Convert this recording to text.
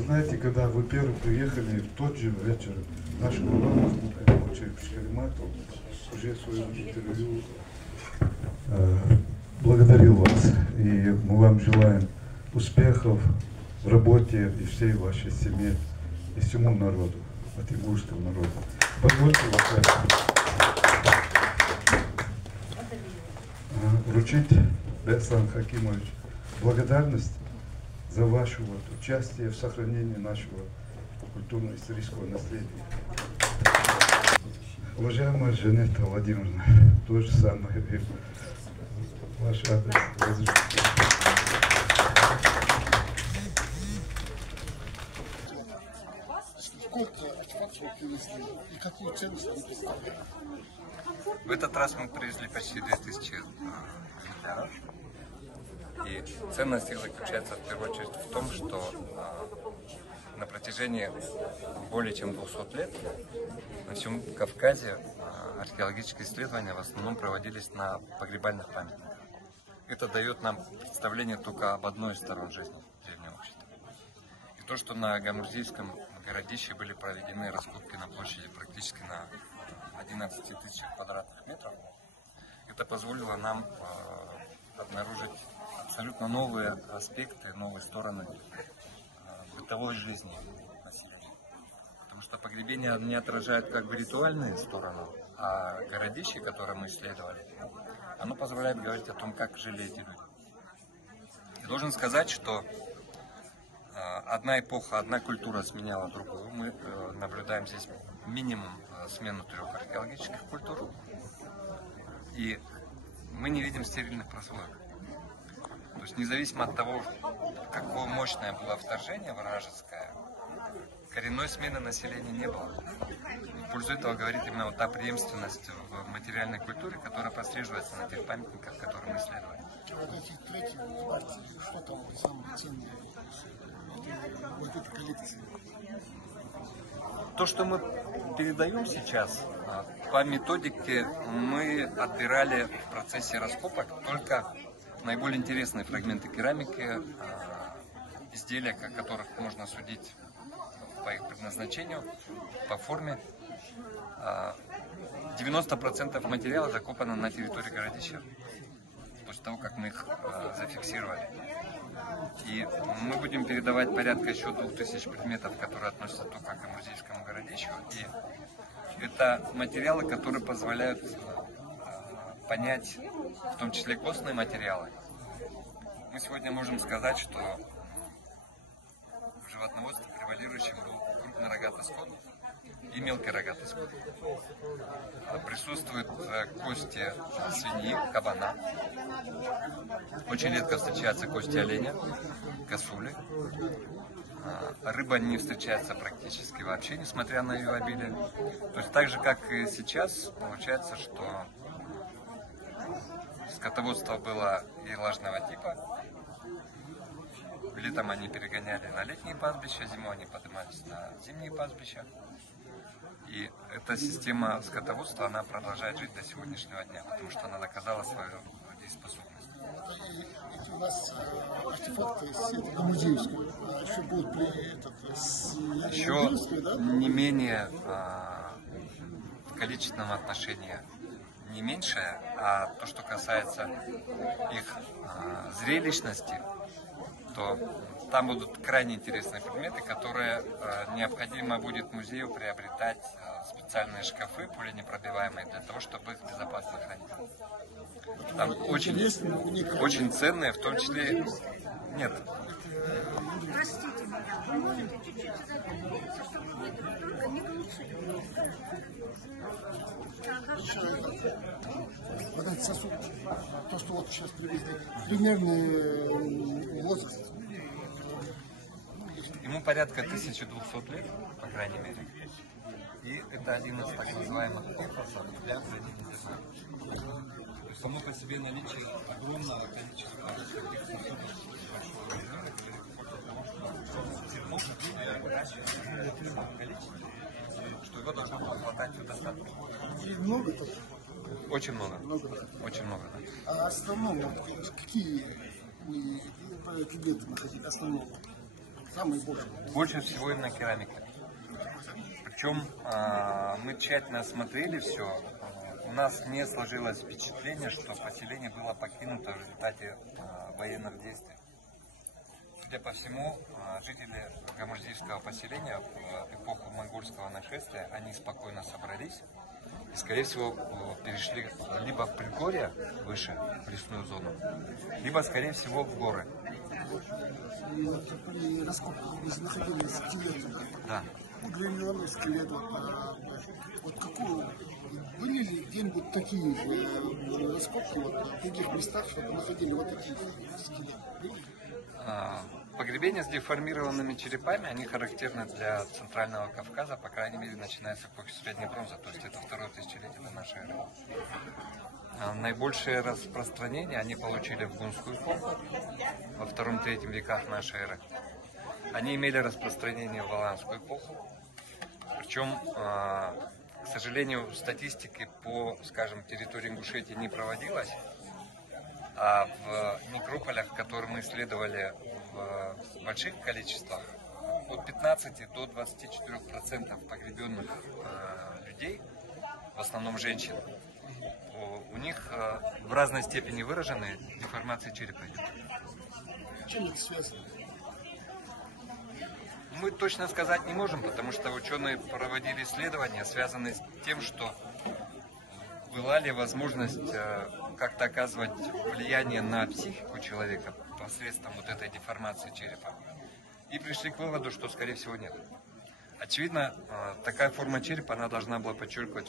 Вы знаете, когда вы первые приехали, в тот же вечер наш глава Шкалиматов уже свое интервью благодарил вас. И мы вам желаем успехов в работе и всей вашей семье, и всему народу, от ингушского народа. Позвольте вручить, Беслан Хакимович, благодарность за ваше участие в сохранении нашего культурно-исторического наследия. Уважаемая Жанетта Владимировна, то же самое. Ваш адрес. Сколько артефактов вы привезли и какую ценность они представляют? В этот раз мы привезли почти 2000 экземпляров. И ценность их заключается в первую очередь в том, что на протяжении более чем 200 лет на всем Кавказе археологические исследования в основном проводились на погребальных памятниках. Это дает нам представление только об одной из сторон жизни древнего общества. И то, что на Гамурзийском городище были проведены раскопки на площади практически на 11 тысяч квадратных метров, это позволило нам обнаружить абсолютно новые аспекты, новые стороны бытовой жизни населения. Потому что погребения не отражают как бы ритуальную сторону, а городище, которое мы исследовали, оно позволяет говорить о том, как жили эти люди. И должен сказать, что одна эпоха, одна культура сменяла другую. Мы наблюдаем здесь минимум смену 3 археологических культур. И мы не видим стерильных прослоек. То есть независимо от того, какое мощное было вторжение вражеское, коренной смены населения не было. В пользу этого говорит именно вот та преемственность в материальной культуре, которая прослеживается на тех памятниках, которые мы исследовали. Что там самое ценное в этой коллекции? То, что мы передаем сейчас, по методике мы отбирали в процессе раскопок только наиболее интересные фрагменты керамики, изделия, о которых можно судить по их предназначению, по форме. 90% материала закопано на территории городища, после того, как мы их зафиксировали. И мы будем передавать порядка еще 2000 предметов, которые относятся только к Гамурзийскому городищу. И это материалы, которые позволяют понять, в том числе костные материалы. Мы сегодня можем сказать, что в животноводстве превалирующим был крупнорогатый скот и мелкий рогатый скот. Присутствуют кости свиньи, кабана. Очень редко встречаются кости оленя, косули. Рыба не встречается практически вообще, несмотря на ее обилие. То есть так же, как и сейчас, получается, что скотоводство было елажного типа. Летом они перегоняли на летние пастбища, зимой они поднимались на зимние пастбища. И эта система скотоводства, она продолжает жить до сегодняшнего дня, потому что она доказала свою дееспособность. У нас артефакты из Гамурзийского еще будут еще да? Не менее в количественном отношении не меньшее, а то, что касается их зрелищности, то там будут крайне интересные предметы, которые необходимо будет музею приобретать специальные шкафы пуленепробиваемые для того, чтобы их безопасно хранить. Там очень ценные, в том числе... Нет. Простите меня, вы можете чуть-чуть задуматься, чтобы вы друг друга не глушили. Вот этот сосуд, то, что вот сейчас привезли, примерный возраст. Ему порядка 1200 лет, по крайней мере. И это один из так называемых корпусов для хранения зерна. То есть само по себе наличие огромного количества таких сосудов, зерно выращивается в таком количестве, что его должно было хватать в достатке. И много тут? Очень много. Очень много, да. А основном, какие предметы находить основном? Самый больше. Больше всего именно керамика. Причем мы тщательно осмотрели все. У нас не сложилось впечатление, что поселение было покинуто в результате военных действий. Судя по всему, жители Гамурзиевского поселения в эпоху монгольского нашествия, они спокойно собрались и, скорее всего, перешли либо в предгорье, выше, в лесную зону, либо, скорее всего, в горы. И вот при раскопках вы находили скелет, Да. удлиненный скелет. Вот какую, были ли где-нибудь такие же раскопки вот, в других местах, чтобы находили вот такие скелеты? Были? Погребения с деформированными черепами, они характерны для Центрального Кавказа, по крайней мере, начиная с эпохи Средней бронзы, то есть это второе тысячелетие до нашей эры. Наибольшее распространение они получили в гунскую эпоху, во втором-третьем веках нашей эры. Они имели распространение в аланскую эпоху, причем, к сожалению, статистики по, скажем, территории Ингушетии не проводилось, а в некрополях, которые мы исследовали в больших количествах, от 15 до 24% погребенных людей, в основном женщин, у них в разной степени выражены деформации черепа. Чем это связано? Мы точно сказать не можем, потому что ученые проводили исследования, связанные с тем, что была ли возможность как-то оказывать влияние на психику человека посредством вот этой деформации черепа. И пришли к выводу, что, скорее всего, нет. Очевидно, такая форма черепа, она должна была подчеркивать